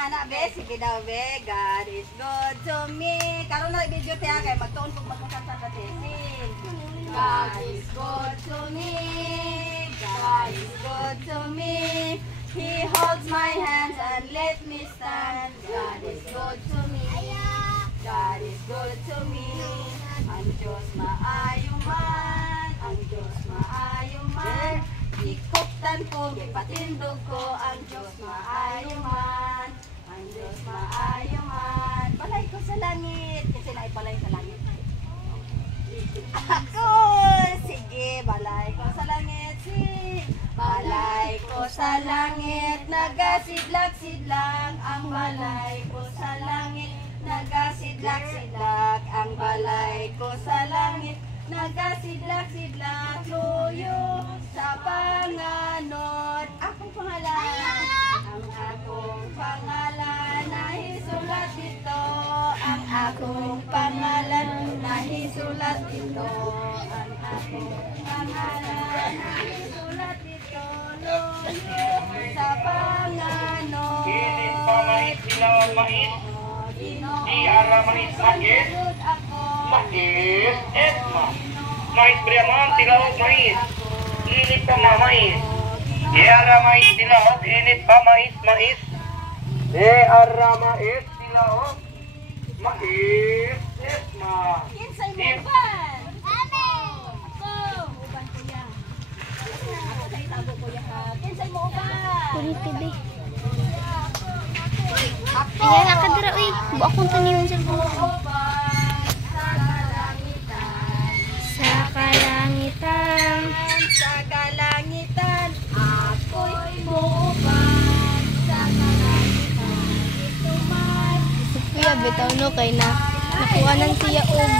anak be, sige daw be. God is good to me. Karon na video tiya kay magtuon kung magkakanta ka testing. God is good to me. God is good to me. He holds my hands and let me stand. God is good to me. God is good to me. Ang Diyos maayo man. Ang Diyos maayo man. Ikoptan ko, ipatindog ko. Ang Diyos maayo man. Ang Diyos maayo man. Balay ko sa langit. Kasi naipalay sa langit. Ako! Sige, balay ko sa langit. Sige. Balay ko sa langit. Nagasidlak-sidlak. Ang balay ko sa langit. Nagasidlak-sidlak. Ang balay ko sa langit. Nagasidlak-sidlak. Luyo sa panganod. Akong pangalan. Ang akong pangalan. Nahisulat dito. Ang akong pangalan. Nahisulat dito. Ang akong pangalan. Nahisulat dito. Luyo sa panganod. Init pa mais, silaw mais. Di ara mais magis. Mais, esma. Mais briaman, silaw mais. Init pa mais. Di ara mais, silaw. Init pa mais, mais. Di ara mais, silaw. Mais, esma. Kinsay mo uban? Ako. Uban ko yan. Ako sa itago ko yan ha. Kinsay mo uban? Kuli TV. Ako. Ay, lakad dira, uy. Bu akong tanin sa buwan. Uban sa kalangitan. Sa kalangitan. Sa kalangitan. Ako'y uban sa kalangitan. Ito man. Si Kuya, bitaw no, kay na nakuha ng siya og